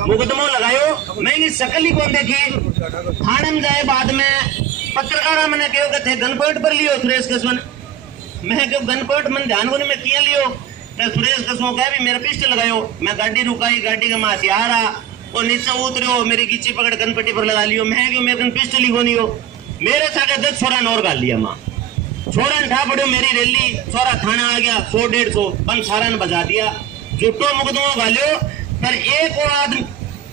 मुकदमो लगायो, मैंने शकल ही कौन देखी। थाने में जाए बाद में पत्रकार मैंने कहो कि थे गन पॉइंट पर लियो सुरेश कसवन। मैं क्यों गन पॉइंट मन ध्यान को मैं किया लियो। सुरेश कसवन कह भी मेरा पिस्टल लगायो। मैं गाड़ी रुकाई, गाड़ी का मैं हथियार आ और नीचे उतरियो, मेरी गिच्ची पकड़ गनपट्टी पर लगा लियो। मैं क्यों मेरे पिस्टल ही को नहीं हो। मेरे साथ 10 छोरा और गाल लिया माँ। छोरा ने ठा पड़ो मेरी रैली, छोरा थाना आ गया 100-150 बन सारा ने बजा दिया। झूठो मुकदमा गालियो। पर एक और आदमी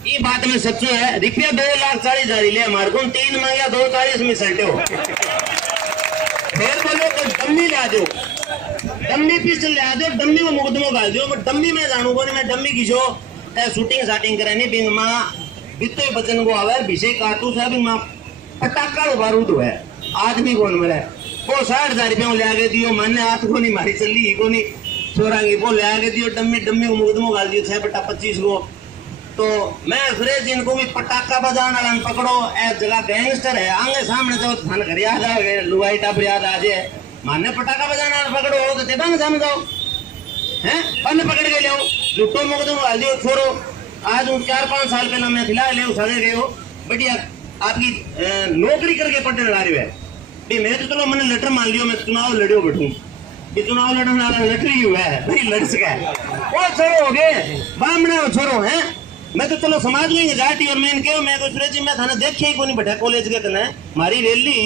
ये बात में सच्चो है, रुपया 2,40,000 ले हमारे को 3 मांगा 2,40 में सल्टे हो। फिर बोलो कोई डम्मी ला दो, डम्मी पिस्टल ला दो, डम्मी में मुकदमा गाल दो। मैं डम्मी में जानू को नहीं, मैं डम्मी किसो शूटिंग शाटिंग करानी बिंग माँ बितो बचन को आवे विषय कारतूस है बिंग माँ पटाखा बारूद है। आदमी कौन मरे वो 60,000 रुपया ले आगे दियो। मैंने हाथ को नहीं मारी चली को नहीं छोरांगी वो ले आगे दियो। डम्मी डम्मी को मुकदमा गाल दियो 6/25 को। तो मैं सुरेश जी को भी पटाखा बजाना वाला पकड़ो, ए जगह गैंगस्टर है आगे सामने तो थान घर याद आ गए, लुगाई टाप याद आ जाए। माने पटाखा बजाना पकड़ो तो ते बंग समझाओ हैं, बंद पकड़ के लियो झूठो मुकदमा गाल दियो। छोड़ो आज 4-5 साल पहले मैं खिला ले सगे गए हो बढ़िया आपकी नौकरी करके पढ़ने लगा रही है। मैं तो चलो मैंने लेटर मान लियो, मैं चुनाव लड़ियो बैठू। ये चुनाव लड़ने वाला लटरी हुआ है भाई, लड़ सका है वो छोरो हो गए बामना छोरो है। मैं तो चलो समाज में जाटी और मैंने कहो मैं सुरेश जी मैं थाना देखे ही को नहीं बैठा कॉलेज के कने मारी रैली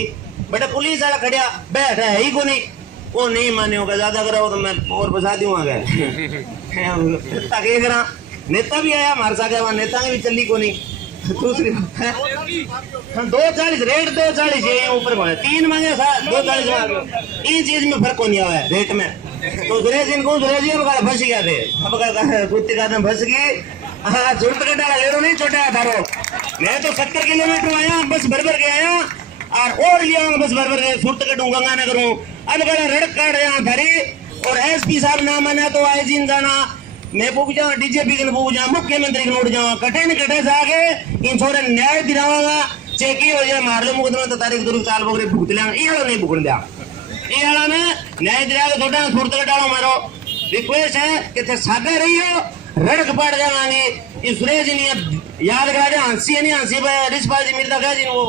बेटा पुलिस वाला खड़िया बैठा है ही को नहीं। वो नहीं माने होगा ज्यादा करा तो मैं और बसा दूंगा। करा नेता भी आया हमारे साथ, वहां नेता ने भी चली को नहीं। दूसरी बात है 2,40 रेट 2,40 है ऊपर को 3 मांगे 2,40 मांगे। इन चीज में फर्क को नहीं हुआ है रेट में। तो सुरेश इनको सुरेश जी फंस गया थे अब कुत्ते का फंस गई। हाँ झूठ कटा ले रो नहीं छोटा धारो। मैं तो 70 किलोमीटर आया बस भर के आया और लिया बस भर के सुरत कटूंगा ना करूँ। अब कह रड़क काट यहाँ धरी और एसपी साहब ना माना तो आए जिन जाना मैं पूछ जाऊँ डीजेपी के पूछ जाऊँ मुख्यमंत्री के नोट जाऊँ कटे न कटे से आगे इन छोरे न्याय दिलावागा चेकी हो जाए मार लो मुकदमा तो तारीख दुरुस्त साल बकरे भुगत लिया ये वाला नहीं भुगत दिया ये वाला में न्याय दिलाएगा छोटा सुरत कटाओ मारो। रिक्वेस्ट है कि सागे रही हो रड़क पड़ जाएंगे। इस सुरेश जी ने याद करा दे हंसी नहीं हंसी पे रिश्पाल जी मिलता क्या जी वो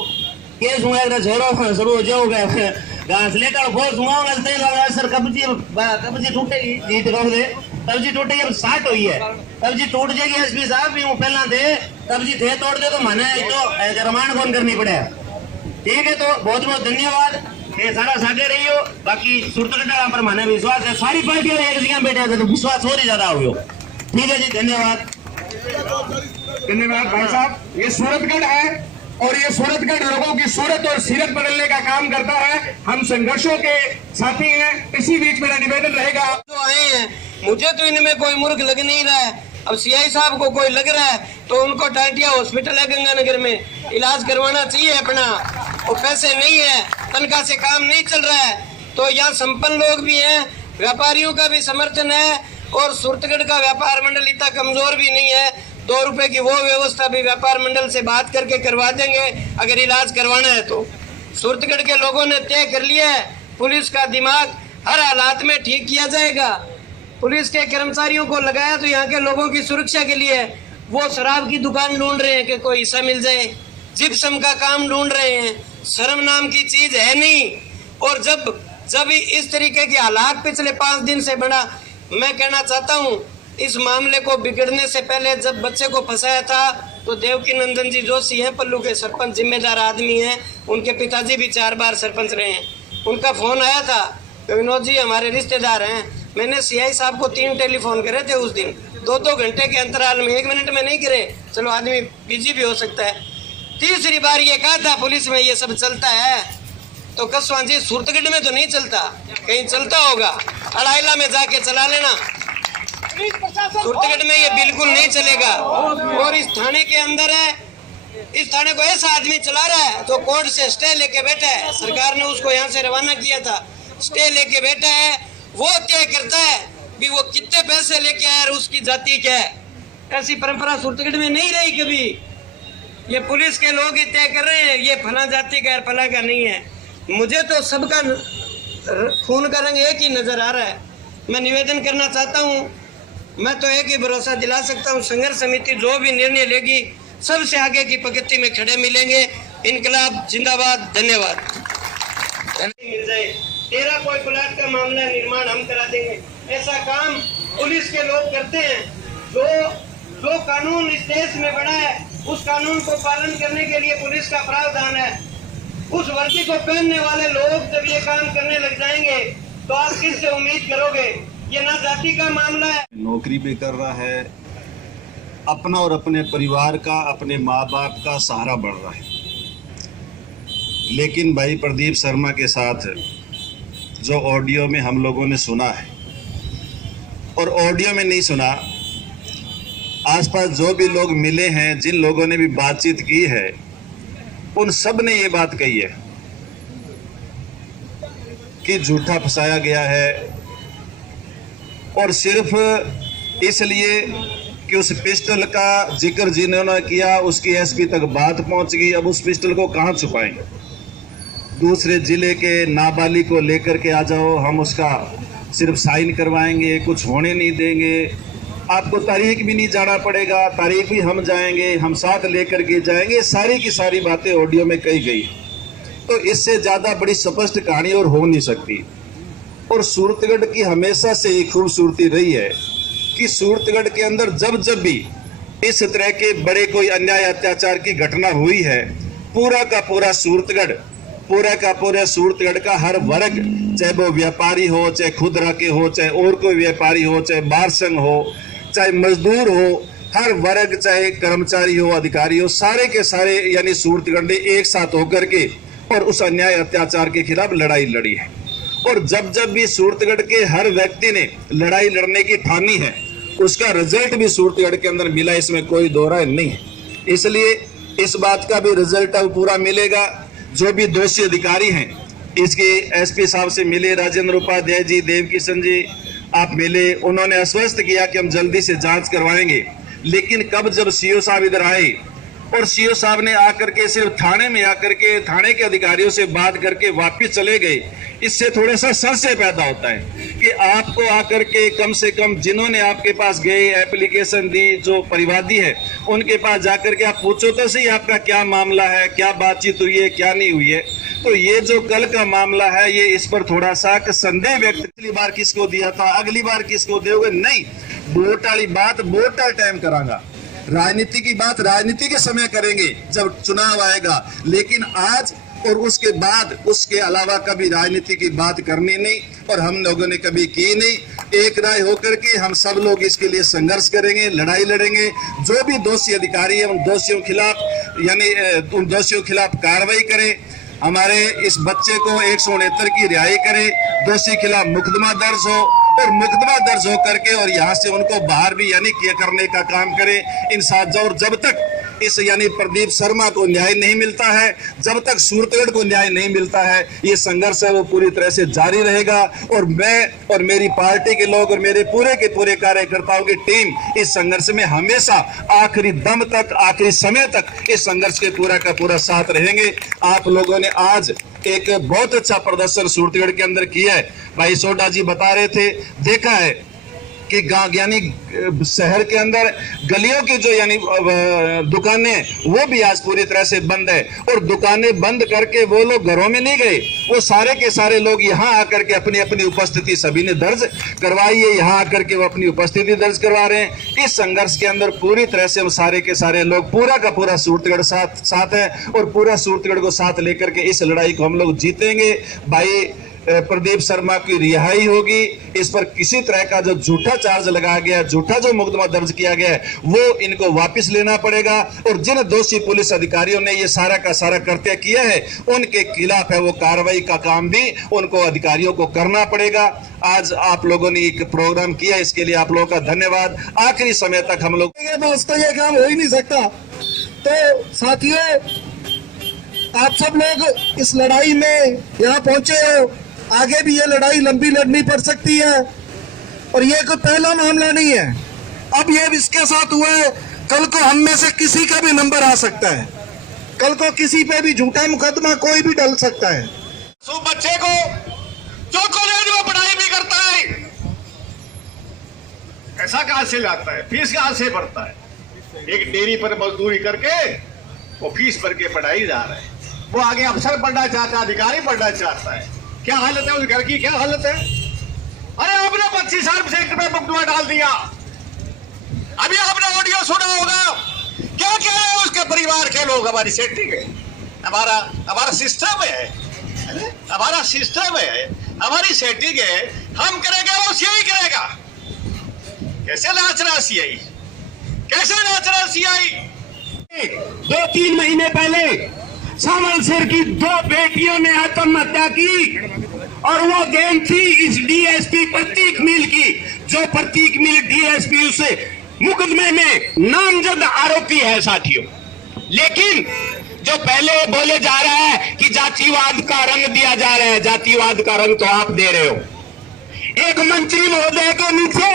केस हुआ छोरो शुरू हो जाओगे घास लेकर फोर्स हुआ सर कब्जी टूटेगी जीत कब दे कब्जी टूटेगी। अब 60 हुई है कब्जी टूट जाएगी एसपी साहब भी पहला थे कब्जी थे तोड़ दे तो मैंने तो रमान कौन करनी पड़े। ठीक है तो बहुत बहुत धन्यवाद ये सारा सागे रही हो। बाकी सुरतकटा पर मैंने विश्वास है सारी पार्टियां एक जगह बैठे थे तो विश्वास और ही ज्यादा हो गया। ठीक है जी धन्यवाद। धन्यवाद भाई साहब। ये सूरतगढ़ है और ये सूरतगढ़ लोगों की सूरत और सीरत बदलने का काम करता है। हम संघर्षों के साथी हैं। इसी बीच मेरा निवेदन रहेगा जो आए हैं मुझे तो इनमें कोई मूर्ख लग नहीं रहा है। अब सीआई साहब को कोई लग रहा है तो उनको टाटिया हॉस्पिटल है गंगानगर में इलाज करवाना चाहिए अपना। वो पैसे नहीं है तनख्वाह से काम नहीं चल रहा है। तो यहाँ संपन्न लोग भी हैं व्यापारियों का भी समर्थन है और सूरतगढ़ का व्यापार मंडल इतना कमजोर भी नहीं है। 2 रुपए की वो व्यवस्था भी व्यापार मंडल से बात करके करवा देंगे अगर इलाज करवाना है तो। सूरतगढ़ के लोगों ने तय कर लिया है पुलिस का दिमाग हर हालात में ठीक किया जाएगा। पुलिस के कर्मचारियों को लगाया तो यहाँ के लोगों की सुरक्षा के लिए। वो शराब की दुकान ढूंढ रहे हैं कि कोई हिस्सा मिल जाए, जिप्सम का काम ढूंढ रहे हैं, शर्म नाम की चीज है नहीं। और जब इस तरीके के हालात पिछले 5 दिन से बना, मैं कहना चाहता हूँ इस मामले को बिगड़ने से पहले जब बच्चे को फंसाया था तो देवकी नंदन जी जोशी हैं पल्लू के सरपंच जिम्मेदार आदमी हैं, उनके पिताजी भी 4 बार सरपंच रहे हैं। उनका फोन आया था तो विनोद जी हमारे रिश्तेदार हैं। मैंने सीआई साहब को 3 टेलीफोन करे थे उस दिन 2-2 घंटे के अंतराल में, 1 मिनट में नहीं करे, चलो आदमी बिजी भी हो सकता है। तीसरी बार ये कहा था पुलिस में ये सब चलता है तो कसवां जी सूरतगढ़ में तो नहीं चलता, कहीं चलता होगा अड़ाइला में जाके चला लेना। सूरतगढ़ में ये बिल्कुल नहीं चलेगा। और इस थाने के अंदर है, इस थाने को ऐसा आदमी चला रहा है तो कोर्ट से स्टे लेके बैठा है, सरकार ने उसको यहाँ से रवाना किया था, स्टे लेके बैठा है, वो तय करता है भी वो कितने पैसे लेके आया और उसकी जाति क्या है। ऐसी परंपरा सूरतगढ़ में नहीं रही कभी। ये पुलिस के लोग ही तय कर रहे हैं ये फला जाति का है फला का नहीं है। मुझे तो सबका खून का रंग एक ही नजर आ रहा है। मैं निवेदन करना चाहता हूँ मैं तो एक ही भरोसा दिला सकता हूँ, संघर्ष समिति जो भी निर्णय लेगी सबसे आगे की पंक्ति में खड़े मिलेंगे। इनकलाब जिंदाबाद। धन्यवाद। मिल जाए तेरा कोई प्लाट का मामला निर्माण हम करा देंगे, ऐसा काम पुलिस के लोग करते हैं। जो कानून इस देश में बना है उस कानून को पालन करने के लिए पुलिस का प्रावधान है। उस वर्दी को पहनने वाले लोग जब ये काम करने लग जाएंगे तो आप किससे उम्मीद करोगे? ये ना जाति का मामला है। नौकरी भी कर रहा है, अपना और अपने परिवार का, अपने माँ बाप का सहारा बढ़ रहा है। लेकिन भाई प्रदीप शर्मा के साथ जो ऑडियो में हम लोगों ने सुना है और ऑडियो में नहीं सुना, आसपास जो भी लोग मिले हैं, जिन लोगों ने भी बातचीत की है, उन सब ने ये बात कही है कि झूठा फंसाया गया है और सिर्फ इसलिए कि उस पिस्टल का जिक्र जिन्होंने किया उसकी एसपी तक बात पहुंच गई। अब उस पिस्टल को कहां छुपाएंगे? दूसरे जिले के नाबालिग को लेकर के आ जाओ, हम उसका सिर्फ साइन करवाएंगे, कुछ होने नहीं देंगे, आपको तारीख भी नहीं जाना पड़ेगा, तारीख भी हम जाएंगे, हम साथ लेकर के जाएंगे, सारी की सारी बातें ऑडियो में कही गई। तो इससे ज़्यादा बड़ी स्पष्ट कहानी और हो नहीं सकती। और सूरतगढ़ की हमेशा से ये खूबसूरती रही है कि सूरतगढ़ के अंदर जब जब भी इस तरह के बड़े कोई अन्याय अत्याचार की घटना हुई है, पूरा का पूरा सूरतगढ़ का हर वर्ग, चाहे वो व्यापारी हो, चाहे खुदरा के हो, चाहे और कोई व्यापारी हो, चाहे बार संघ हो, चाहे मजदूर हो, हर वर्ग, चाहे कर्मचारी हो, अधिकारी हो, सारे के सारे यानी सूरतगढ़ ने एक साथ होकर के और उस अन्याय अत्याचार के खिलाफ लड़ाई लड़ी है। और जब जब भी सूरतगढ़ के हर व्यक्ति ने लड़ाई लड़ने की ठानी है, उसका रिजल्ट भी सूरतगढ़ के अंदर मिला, इसमें कोई दो राय नहीं है। इसलिए इस बात का भी रिजल्ट अब पूरा मिलेगा। जो भी दोषी अधिकारी हैं, इसके एसपी साहब से मिले, राजेंद्र उपाध्याय जी, देव किशन जी, आप मिले, उन्होंने आश्वस्त किया कि हम जल्दी से जांच करवाएंगे। लेकिन कब जब सीओ साहब इधर आए और सीओ साहब ने आकर के सिर्फ थाने में आकर के थाने के अधिकारियों से बात करके वापस चले गए, इससे थोड़ा सा संशय पैदा होता है कि आपको आकर के कम से कम जिन्होंने आपके पास गए, एप्लीकेशन दी, जो परिवादी है, उनके पास जाकर के आप पूछो तो सही आपका क्या मामला है, क्या बातचीत हुई है, क्या नहीं हुई है। तो ये जो कल का मामला है, ये इस पर थोड़ा सा संदेह व्यक्त, पिछली बार किसको दिया था, अगली बार किसको दोगे, नहीं, वोट वाली बात वोट वाले टाइम करांगा, राजनीति की बात राजनीति के समय करेंगे जब चुनाव आएगा। लेकिन आज और उसके बाद, उसके अलावा कभी राजनीति की बात करनी नहीं और हम लोगों ने कभी की नहीं। एक राय होकर के हम सब लोग इसके लिए संघर्ष करेंगे, लड़ाई लड़ेंगे। जो भी दोषी अधिकारी है उन दोषियों खिलाफ यानी उन दोषियों खिलाफ कार्रवाई करें, हमारे इस बच्चे को 169 की रिहाई करें, दोषी खिलाफ मुकदमा दर्ज हो और मुकदमा दर्ज हो करके और यहाँ से उनको बाहर भी यानी किया करने का काम करें इंसान। और जब तक इस यानी प्रदीप शर्मा को न्याय नहीं मिलता है, जब तक सूरतगढ़ को न्याय नहीं मिलता है, ये संघर्ष है वो पूरी तरह से जारी रहेगा। और मैं और मेरी पार्टी के लोग और मेरे पूरे के पूरे कार्यकर्ताओं की टीम इस संघर्ष में हमेशा आखिरी दम तक, आखिरी समय तक इस संघर्ष के पूरा का पूरा साथ रहेंगे। आप लोगों ने आज एक बहुत अच्छा प्रदर्शन सूरतगढ़ के अंदर किया है। भाई सोडा जी बता रहे थे, देखा है कि गांव यानी शहर के अंदर गलियों की जो यानी दुकानें, वो भी आज पूरी तरह से बंद है। और दुकानें बंद करके वो लोग घरों में नहीं गए, वो सारे के सारे लोग यहाँ आकर के अपनी अपनी उपस्थिति सभी ने दर्ज करवाई है, यहाँ आकर के वो अपनी उपस्थिति दर्ज करवा रहे हैं। इस संघर्ष के अंदर पूरी तरह से हम सारे के सारे लोग, पूरा का पूरा सूरतगढ़ साथ है और पूरा सूरतगढ़ को साथ लेकर के इस लड़ाई को हम लोग जीतेंगे। भाई प्रदीप शर्मा की रिहाई होगी, इस पर किसी तरह का जो झूठा चार्ज लगाया गया, झूठा जो मुकदमा दर्ज किया गया है, वो इनको वापस लेना पड़ेगा। और जिन दोषी पुलिस अधिकारियों ने ये सारा का सारा कृत्य किया है, उनके खिलाफ है वो कार्रवाई का काम भी उनको अधिकारियों को करना पड़ेगा। आज आप लोगों ने एक प्रोग्राम किया, इसके लिए आप लोगों का धन्यवाद। आखिरी समय तक हम लोग तो ये काम हो ही नहीं सकता। तो साथियों, आप सब लोग इस लड़ाई में यहाँ पहुंचे हो, आगे भी ये लड़ाई लंबी लड़नी पड़ सकती है और ये कोई पहला मामला नहीं है। अब ये इसके साथ हुआ है, कल को हम में से किसी का भी नंबर आ सकता है, कल को किसी पे भी झूठा मुकदमा कोई भी डल सकता है। तो बच्चे को जो कॉलेज में पढ़ाई भी करता है, पैसा कहाँ से लाता है, फीस कहाँ से भरता है। एक डेयरी पर मजदूरी करके वो फीस भर के पढ़ाई जा रहा है। वो आगे अफसर बनना चाहता है, अधिकारी बनना चाहता है। क्या हालत है उस घर की, क्या हालत है। अरे आपने 25 साल सेक्टर में मुकदमा डाल दिया। अभी आपने ऑडियो सुना होगा, क्या कह रहे हैं उसके परिवार के लोग। हमारी सेफ्टी है, हमारा सिस्टम है, हमारा सिस्टम है, हमारी सेटिंग है। हम करेंगे वो सीआई करेगा। कैसे नाच रहा सीआई, कैसे नाच रहा सीआई। 2-3 महीने पहले सावल शेर की 2 बेटियों ने आत्महत्या की और वो गेम थी इस डीएसपी प्रतीक मिल की। जो प्रतीक मिल डीएसपी उस मुकदमे में नामजद आरोपी है साथियों। लेकिन जो पहले बोले जा रहा है कि जातिवाद का रंग दिया जा रहा है, जातिवाद का रंग तो आप दे रहे हो। एक मंत्री महोदय के नीचे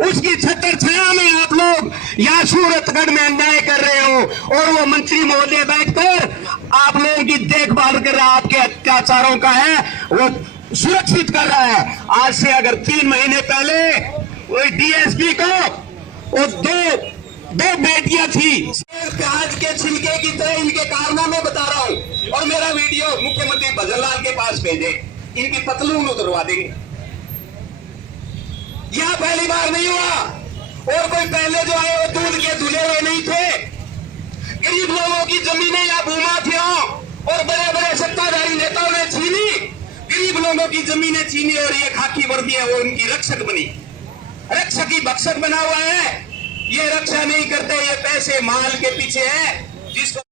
उसकी छत्र छाया में आप लोग यहाँ सूरतगढ़ में अन्याय कर रहे हो और वो मंत्री महोदय बैठकर आप लोगों की देखभाल कर रहा है, आपके अत्याचारों का है वो सुरक्षित कर रहा है। आज से अगर 3 महीने पहले वो डीएसपी को वो दो बेटियां थी, प्याज के छिलके की तरह इनके कारनामे बता रहा हूं और मेरा वीडियो मुख्यमंत्री भजनलाल के पास भेजे, इनकी पतलून उतरवा देंगे। यह पहली बार नहीं हुआ और कोई पहले जो आए वो दूध के धुले हुए नहीं थे। गरीब लोगों की जमीनें या भूमाफियाओं और बड़े बड़े सत्ताधारी नेताओं ने छीनी, गरीब लोगों की जमीनें छीनी और ये खाकी वर्दी है वो इनकी रक्षक बनी, रक्षक की भक्षक बना हुआ है। ये रक्षा नहीं करते, ये पैसे माल के पीछे है जिसको